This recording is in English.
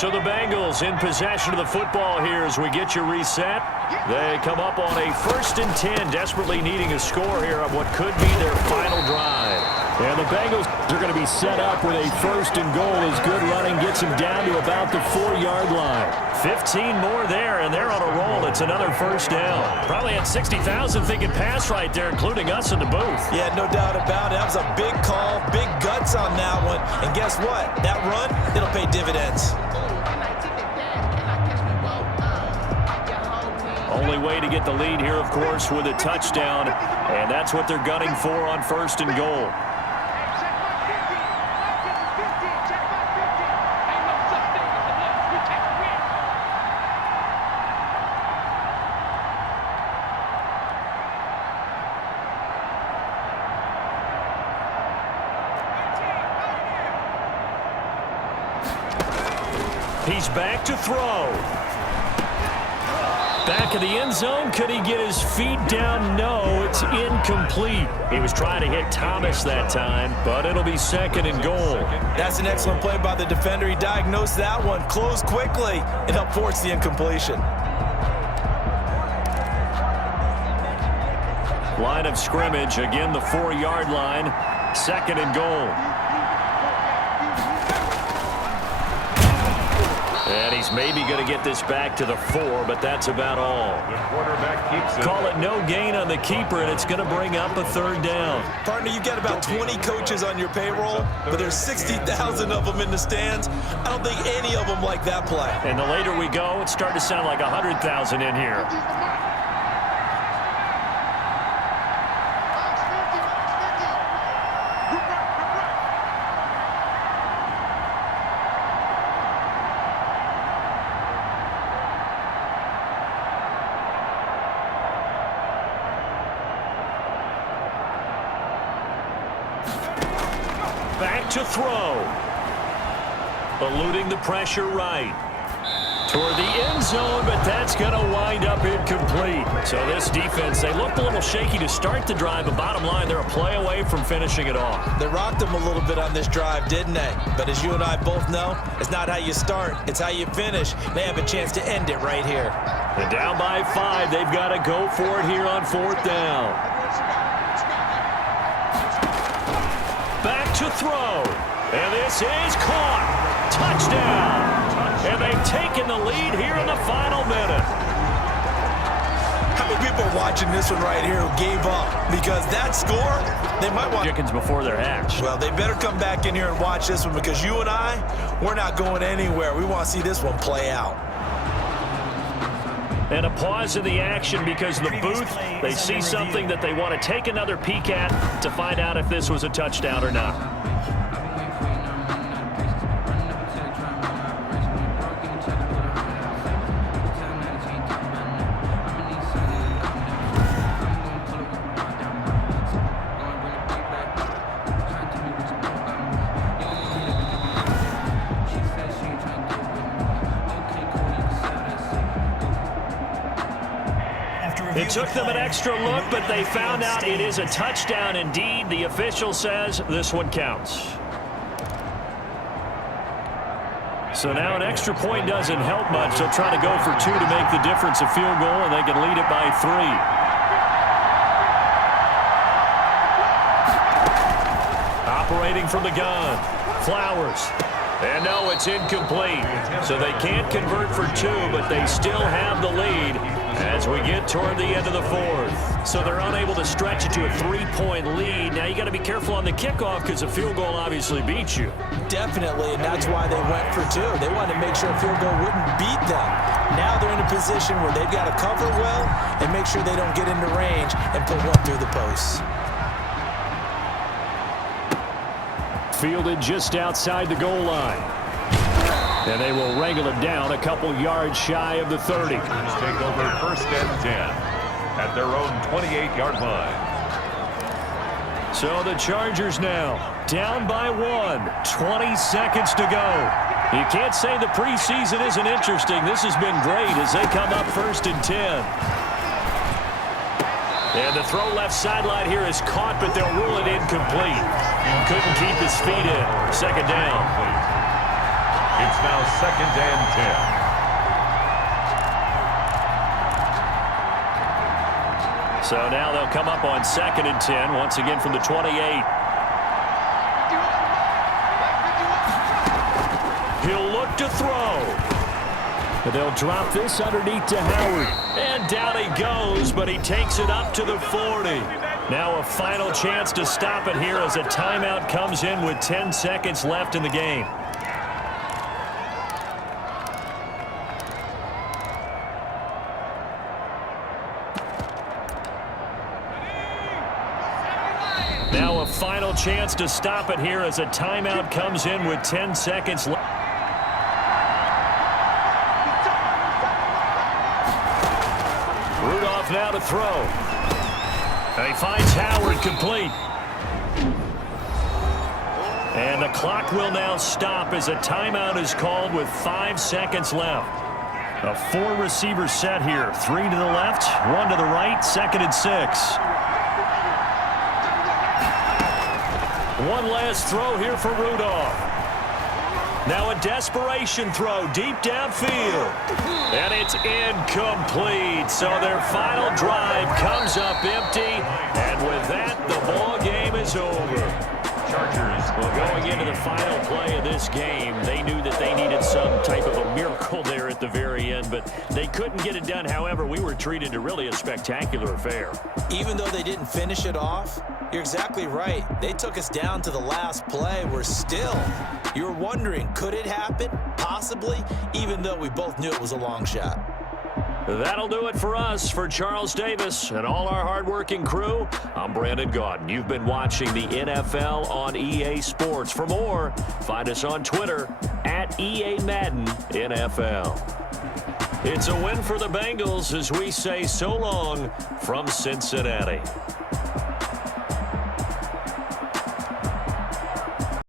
So the Bengals in possession of the football here as we get you reset. They come up on a 1st and 10, desperately needing a score here on what could be their final drive. And the Bengals are going to be set up with a 1st and goal as good running gets them down to about the 4-yard line. 15 more there, and they're on a roll. It's another 1st down. Probably had 60,000 thinking pass right there, including us in the booth. Yeah, no doubt about it. That was a big call, big guts on that one. And guess what? That run, it'll pay dividends. Only way to get the lead here, of course, with a touchdown, and that's what they're gunning for on 1st and goal. He's back to throw. Back of the end zone. Could he get his feet down? No, it's incomplete. He was trying to hit Thomas that time, but it'll be 2nd and goal. That's an excellent play by the defender. He diagnosed that one, closed quickly, and helped force the incompletion. Line of scrimmage, again the 4-yard line, 2nd and goal. And he's maybe going to get this back to the 4, but that's about all. The quarterback keeps it. Call it no gain on the keeper, and it's going to bring up a 3rd down. Partner, you've got about 20 coaches on your payroll, but there's 60,000 of them in the stands. I don't think any of them like that play. And the later we go, it's starting to sound like 100,000 in here. Back to throw. Eluding the pressure right. Toward the end zone, but that's going to wind up incomplete. So this defense, they looked a little shaky to start the drive, but bottom line, they're a play away from finishing it off. They rocked them a little bit on this drive, didn't they? But as you and I both know, it's not how you start, it's how you finish. They have a chance to end it right here. And down by 5, they've got to go for it here on 4th down. Back to throw. And this is caught. Touchdown. And they've taken the lead here in the final minute. How many people are watching this one right here who gave up? Because that score, they might want chickens before they're hatched. Well, they better come back in here and watch this one because you and I, we're not going anywhere. We want to see this one play out. And a pause in the action because in the booth, they see something that they want to take another peek at to find out if this was a touchdown or not. It took them an extra look, but they found out it is a touchdown indeed. The official says this one counts. So now an extra point doesn't help much. They'll try to go for 2 to make the difference a field goal, and they can lead it by 3. Operating from the gun, Flowers. And no, it's incomplete. So they can't convert for 2, but they still have the lead as we get toward the end of the 4th. So they're unable to stretch it to a 3-point lead. Now you got to be careful on the kickoff because a field goal obviously beats you. Definitely, and that's why they went for 2. They wanted to make sure a field goal wouldn't beat them. Now they're in a position where they've got to cover well and make sure they don't get into range and put one through the posts. Fielded just outside the goal line. And they will wrangle it down a couple yards shy of the 30. Take over 1st and 10 at their own 28-yard line. So the Chargers now down by 1. 20 seconds to go. You can't say the preseason isn't interesting. This has been great as they come up 1st and 10. And the throw left sideline here is caught, but they'll rule it incomplete. Couldn't keep his feet in. 2nd down. It's now 2nd and 10. So now they'll come up on 2nd and 10, once again from the 28. He'll look to throw. They'll drop this underneath to Howard. And down he goes, but he takes it up to the 40. Now a final chance to stop it here as a timeout comes in with 10 seconds left in the game. Now a final chance to stop it here as a timeout comes in with 10 seconds left. Rudolph now to throw. He finds Howard complete. And the clock will now stop as a timeout is called with 5 seconds left. A 4-receiver set here. 3 to the left, 1 to the right, 2nd and 6. One last throw here for Rudolph. Now a desperation throw deep downfield. And it's incomplete. So their final drive comes up empty. And with that, the ball game is over. Chargers going into the final play of this game, they knew that they needed some type of a miracle there at the very end, but they couldn't get it done. However, we were treated to really a spectacular affair. Even though they didn't finish it off, you're exactly right. They took us down to the last play. You're wondering, could it happen? Possibly, even though we both knew it was a long shot. That'll do it for us. For Charles Davis and all our hardworking crew, I'm Brandon Gaudin. You've been watching the NFL on EA Sports. For more, find us on Twitter at EA Madden NFL. It's a win for the Bengals as we say so long from Cincinnati.